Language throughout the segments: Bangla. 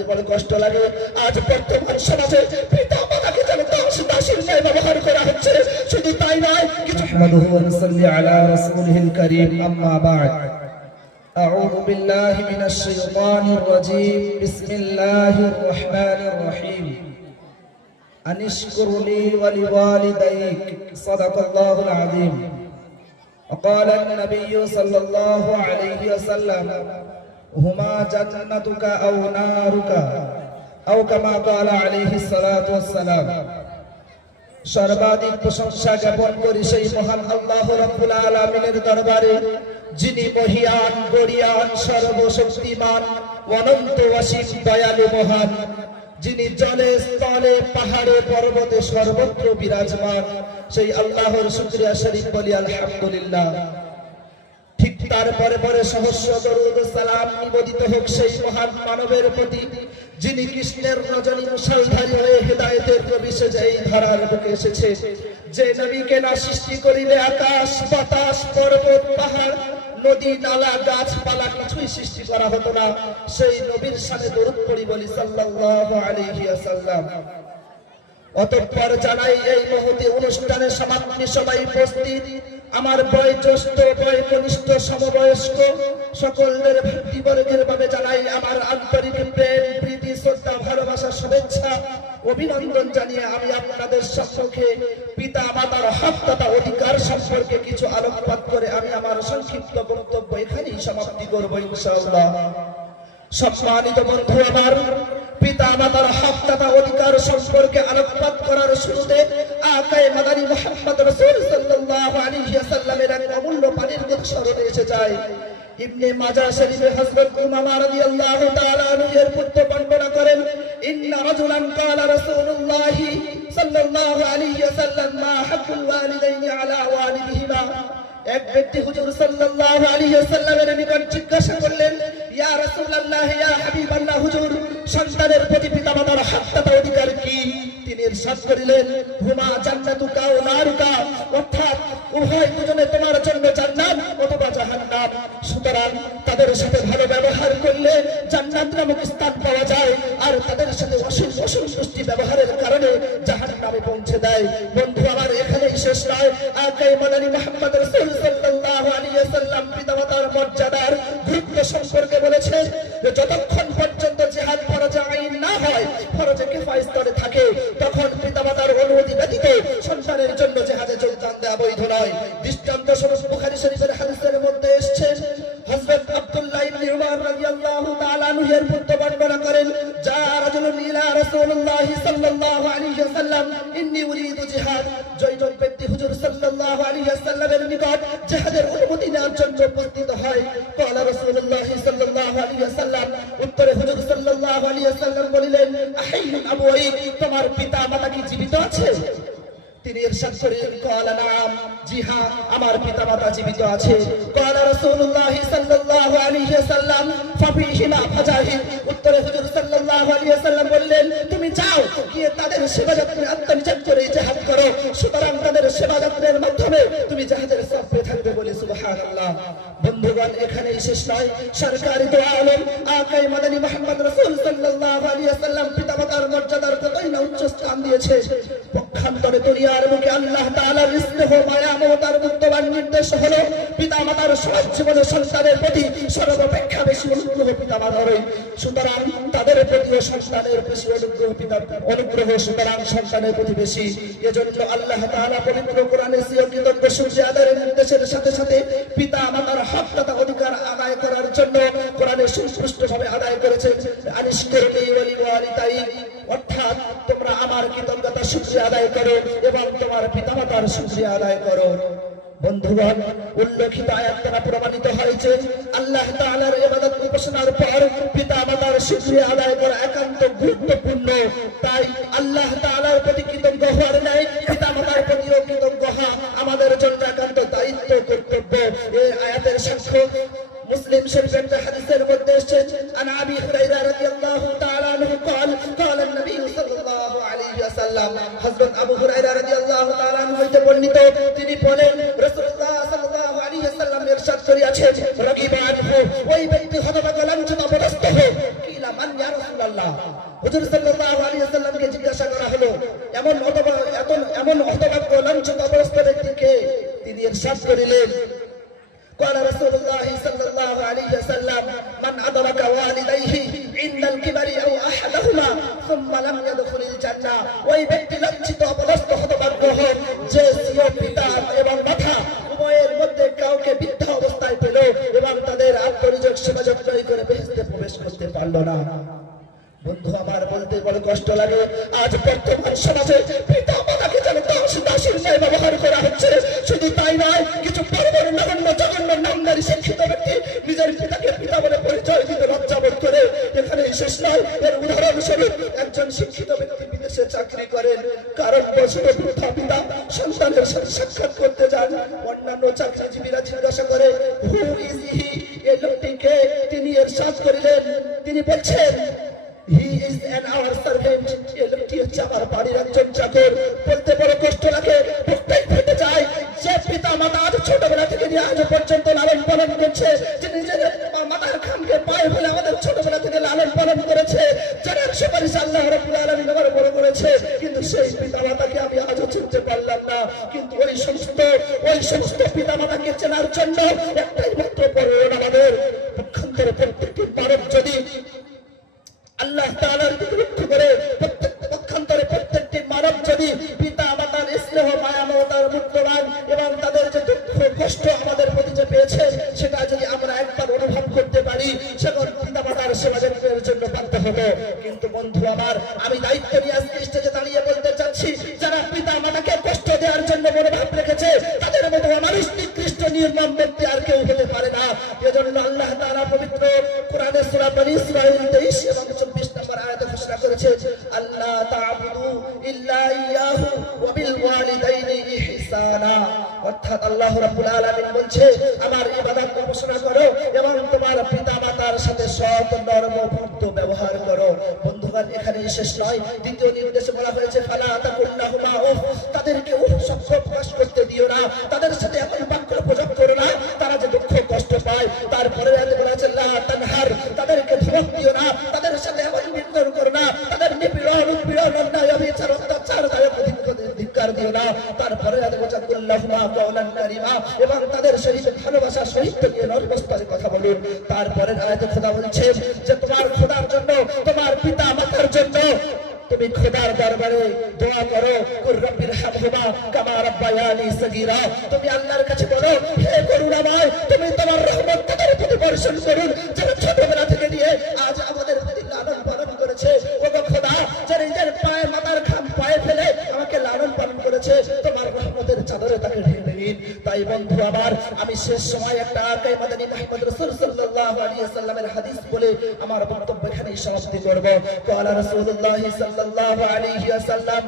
বড় কষ্ট লাগে আজ বর্তমান সমাজে পিতা মাতাকে যেন দাস দাসীর ন্যায় ব্যবহার করা হচ্ছে শুধু তাই নয় কিছু نحمده ونصلي على رسوله الكريم أما بعد أعوذ بالله من الشيطان الرجيم بسم الله الرحمن الرحيم أن اشكر لي ولوالديك صدق الله العظيم وقال النبي صلى الله عليه وسلم হুমা জান্নাতুকা আও নারুকা, আও কামা ক্বালা আলাইহিস সালাতু ওয়াসসালাম। সর্বাধিক প্রশংসা জ্ঞাপন করি সেই মহান আল্লাহ রব্বুল আলামিনের দরবারে, যিনি মহিয়ান গরিয়ান সর্বশক্তিমান, অনন্ত অসীম দয়ালু মহান, যিনি জলে, স্থলে, পাহাড়ে, পর্বতে সর্বত্র বিরাজমান। সেই আল্লাহর শুক্রিয়া শরীফ বলি আলহামদুলিল্লাহ। ঠিক তারপরে পরে সহস্র দরুদ সালাম নিবেদিত হোক সেই মহান মানবের প্রতি, যিনি কৃষ্ণের রজনী মুসালধারী হয়ে হেদায়েতের প্রবেশে এই ধরার বুকে এসেছে। যে নবীকে না সৃষ্টি করিলে আকাশ, বাতাস, পর্বত, পাহাড়, নদী, নালা, গাছপালা কিছুই সৃষ্টি করা হতো না। সেই নবীর সাথে দরুদ পড়ি বলি, সাল্লাল্লাহু আলাইহি ওয়াসাল্লাম। অতঃপর জানাই এই মহতি অনুষ্ঠানে সমাপ্তি সবাই উপস্থিত। আমার বয়োজ্যেষ্ঠ বয় কনিষ্ঠ, সমবয়স্ক সকলের ভক্তিবর্গের ভাবে জানাই আমার আন্তরিক প্রেম, প্রীতি, শ্রদ্ধা, ভালোবাসা, শুভেচ্ছা, অভিনন্দন জানিয়ে আমি আপনাদের সম্মুখে পিতা মাতার হক তথা অধিকার সম্পর্কে কিছু আলোকপাত করে আমি আমার সংক্ষিপ্ত বক্তব্য এখানেই সমাপ্তি করব ইনশাআল্লাহ। সম্মানিত বন্ধু আমার পিতা মাতার হক তথা অধিকার সম্পর্কে আলোকপাত করার শুরুতে আকায়ে মাদানী মুহাম্মদ রাসূল সাল্লাল্লাহু আলাইহি ওয়াসাল্লামের এক অমূল্য পানির কথা স্মরণে এসে যায়। ইবনে মাজাহ শরীফে হযরত উমামা রাদিয়াল্লাহু তাআলা এর পুত্র বর্ণনা করেন, ইন্না রাজুলান ক্বালা রাসূলুল্লাহ সাল্লাল্লাহু আলাইহি ওয়াসাল্লাম, মা হাক্কুল ওয়ালিদাইনি আলা ওয়ালিদিহিমা। এক ব্যক্তি হুজুর সাল্লাল্লাহু আলাইহি ওয়াসাল্লামের ইরশাদ করিলেন, হুমা জান্নাতুকা ওয়া নারুকা? অর্থাৎ উভয় দুজনে তোমার জন্য জান্নাত অথবা জাহান্নাম। সুতরাং তাদের সাথে ভালো ব্যবহার করলে জান্নাত নামক স্থান পাওয়া যায় আর তাদের সাথে অসীম অসন্তুষ্টি ব্যবহারের কারণে জাহান্নামে পৌঁছে দেয়। বন্ধু, আমার এখানেই শেষ নয়। আকাই মাদানী মুহাম্মদ রাসূল সাল্লাল্লাহু আলাইহি ওয়াসাল্লাম পিতামাতার মর্যাদার গুরুত্ব সম্পর্কে বলেছেন যে, যতক্ষণ পর্যন্ত জিহাদ ফরজে আইন না হয়, ফরজে কিফায় স্তরে থাকে। ব্যতীত সন্তানের জন্য জিহাদে যোগদান দেওয়া বৈধ নয়। দৃষ্টান্ত স্বরূপ বুখারী শরীফের হাদিসের মধ্যে এসেছে, হযরত আব্দুল্লাহ ইবনে উমর রাদিয়াল্লাহু তাআলা আনহু পুত্র বর্ণনা করেন, যা রাজুলুন ইলা রাসূলুল্লাহ সাল্লাল্লাহু আলাইহি ওয়াসাল্লাম, ইন্নী উরিদু জিহাদ। জয়জন ব্যক্তি হুজুর সাল্লাল্লাহু আলাইহি ওয়াসাল্লামের নিকট জিহাদের অনুমতি নেওয়ার জন্য উপস্থিত হয়। ক্বালা রাসূলুল্লাহ সাল্লাল্লাহু আলাইহি ওয়াসাল্লাম, উত্তরে হুজুর সাল্লাল্লাহু আলাইহি ওয়াসাল্লাম বলিলেন আহাইয়ুন তোমার পিতা মাতা কি জীবিত আছে? তিনি ইরশাদ করেন নাম জি হ্যাঁ আমার পিতামাতা জীবিত আছে। রাসূলুল্লাহ সাল্লাল্লাহু আলাইহি ওয়াসাল্লাম ফাফিহিমা উত্তরে হুজুর সাল্লাল্লাহু আলাইহি ওয়াসাল্লাম বললেন, তুমি যাও, গিয়ে তাদের সেবা যত্নে আত্মনিয়োগ করে জিহাদ করো। সুতরাং তাদের সেবা যত্নের মাধ্যমে তুমি জাহাজের সফরে থাকবে বলে, সুবহানাল্লাহ। এখানেই শেষ নয়। সরকারি দোয়া আলম। আকাই মাদানী মোহাম্মদ রসুল সাল্লাল্লাহু আলাইহি ওয়াসাল্লাম পিতামাতার মর্যাদার কতই না উচ্চ স্থান দিয়েছে। পক্ষান্তরে দুনিয়ার বুকে আল্লাহ তাআলার স্নেহ মায়া মমতার মুক্তবান নির্দেশ হলো, পিতামাতার সব জীবনে সন্তানের প্রতি সর্বাপেক্ষা বেশি অনুগ্রহ পিতা পিতামাতারই সুতরাং তাদের প্রতিও সন্তানের বেশি অনুগ্রহ পিতার অনুগ্রহ, সুতরাং সন্তানের প্রতি বেশি। এজন্য আল্লাহ তাআলা পবিত্র কোরআনে সিও কৃতজ্ঞ সূর্য আদায়ের নির্দেশের সাথে সাথে পিতা মাতার হক তথা অধিকার আদায় করার জন্য কোরআনে সুস্পষ্টভাবে আদায় করেছেন। আনিস ওয়ালিদাই, অর্থাৎ তোমরা কৃতজ্ঞতা সুক্রিয়া আদায় করো এবং তোমার পিতামাতার সুক্রিয়া আদায় করো। বন্ধুগণ, উল্লেখিত আয়াত দ্বারা প্রমাণিত হয়েছে, আল্লাহ তাআলার ইবাদত উপাসনার পর পিতা মাতার শুকরিয়া আদায় করা একান্ত গুরুত্বপূর্ণ। তাই আল্লাহ তাআলার প্রতি কৃতজ্ঞ হওয়ার ন্যায় পিতা মাতার প্রতিও কৃতজ্ঞ হওয়া আমাদের জন্য ইরশাদ করিয়াছেন রাগিবা আনহু, ওই ব্যক্তি হতভাগ্য লাঞ্ছিত পদস্থ হোক কিলা মান ইয়া রাসূলুল্লাহ। হুজুর সাল্লাল্লাহু আলাইহি ওয়াসাল্লামকে জিজ্ঞাসা করা হলো, এমন এত, এমন হতভাগ্য, লাঞ্ছিত অবস্থা ব্যক্তিকে? তিনি ইরশাদ করিলেন করতে পারল না। বন্ধু, আমার বলতে বড় কষ্ট লাগে। আজ বর্তমান সমাজে ব্যবহার করা হচ্ছে, শুধু তাই নয়, কিছু শিক্ষিত ব্যক্তি নিজের পিতাকে পিতা বলে পরিচয় দিতে লজ্জাবোধ করে। এখানে শেষ নয়, এর একজন শিক্ষিত ব্যক্তি বিদেশে চাকরি করেন। কারণ বৃদ্ধা পিতা সন্তানের সাথে সাক্ষাৎ করতে যান। অন্যান্য চাকরিজীবীরা তিনি বলছেন he is an our servant লোকটি হচ্ছে আমার বাড়ির একজন চাকর। বলতে বড় কষ্ট লাগে, প্রত্যেক ফেটে যায়। যে পিতা মাতা ছোটবেলা থেকে নিয়ে আজ পর্যন্ত লালন পালন করছে যে নিজের মাতার খানকে পায়ে ফেলে আমাদের ছোটবেলা থেকে লালন পালন করেছে যারা সুপারিশ আল্লাহ রব্বুল আলামিন আমার বড় করেছে, কিন্তু সেই পিতা মাতাকে আমি আজও চিনতে পারলাম না। কিন্তু ওই সমস্ত ওই সমস্ত পিতা মাতাকে চেনার জন্য একটাই মাত্র এবং তাদের যে দুঃখ, কষ্ট আমাদের প্রতি যে পেয়েছে সেটা যদি আমরা একবার অনুভব করতে পারি, সেখন পিতা মাতার সেবা যত্নের জন্য বাধ্য হব। কিন্তু বন্ধু আমার, আমি দায়িত্ব নিয়ে আজকে স্টেজে দাঁড়িয়ে বলতে চাচ্ছি, যারা পিতা মাতাকে কষ্ট দেওয়ার জন্য মনোভাব রেখেছে, তাদের মতো মানুষ নিকৃষ্ট নির্মম ব্যক্তি আর কেউ হতে পারে না। এজন্য আল্লাহ আল্লাহ রাব্বুল আলামিন বলছে, আমার ইবাদত ঘোষণা করো এবং তোমার পিতামাতার সাথে সৎ নরম ভক্ত ব্যবহার করো। বন্ধুগণ এখানে শেষ নয়। দ্বিতীয় নির্দেশে বলা হয়েছে, ফালা তাকুল্লাহুমা উফ, তাদেরকে উফ শব্দ প্রকাশ করতে দিও না। তাদের সাথে এমন বাক্য প্রয়োগ করো না, তারা যে দুঃখ, কষ্ট পায়। তারপরে আয়াতে বলা আছে লা তানহার, তাদেরকে ধমক দিও না। তাদের সাথে এমন নিন্দন করো না। তাদের নিপীড়ন, উৎপীড়ন, অন্যায়, অবিচার, অত্যাচার দায়ক ধিক্কার দিও না। তারপরে আয়াতে এবং তাদের সহিত ভালোবাসা নিয়ে কথা বলুন। তারপরে আয়াতে খোদা বলছেন যে, তোমার খোদার জন্য, তোমার পিতা মাতার জন্য তুমি খোদার দরবারে দোয়া করো। রব্বির হামহুমা কামা রাব্বায়ানি সগীরা। তুমি আল্লাহর কাছে বলো, হে করুণাময়, তুমি তোমার রহমত তাদের প্রতি বর্ষণ করুন। যারা ছোটবেলা থেকে নিয়ে আজ আমাদের প্রতি লালন পালন করেছে ও খোদা, যারা নিজের পায়ে তাই বন্ধু আমার আমি শেষ সময় একটা আকাই মাদানী মুহাম্মদ রাসূল সাল্লাল্লাহু আলাইহি সাল্লামের হাদিস বলে আমার বক্তব্য এখানেই সমাপ্তি করব قال رسول الله صلى الله عليه وسلم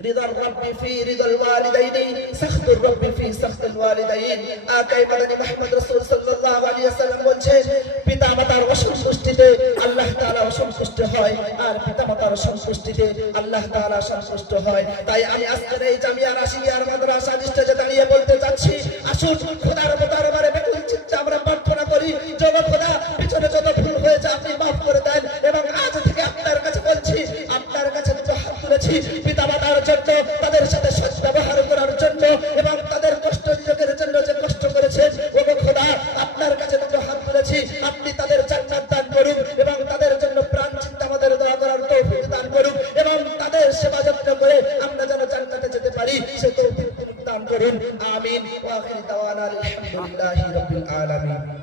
رضا الرب في رضا الوالدين سخط الرب في سخط الوالدين আকাই মাদানী মুহাম্মদ রাসূল সাল্লাল্লাহু আলাইহি ওয়াসাল্লাম বলছেন পিতা মাতার অসন্তুষ্টিতে আল্লাহ তাআলা অসন্তুষ্ট হয় আর পিতা মাতার সন্তুষ্টিতে আল্লাহ তাআলা সন্তুষ্ট হয় তাই আমি আজকের এই জামিয়া রাশিয়ার মাদ্রাসা স্টেজে দাঁড়িয়ে বলতে চাচ্ছি আমরা প্রার্থনা করি যত খোদা পিছনে যত হয়েছে আপনি মাফ করে দেন এবং আজ থেকে আপনার কাছে বলছি, আপনার কাছে দুটো হাত তুলেছি পিতা মাতার তাদের সাথে সৎ ব্যবহার করার জন্য এবং তাদের কষ্ট নিযোগের জন্য যে কষ্ট করেছে ও আপনার তৌফিক দান করুন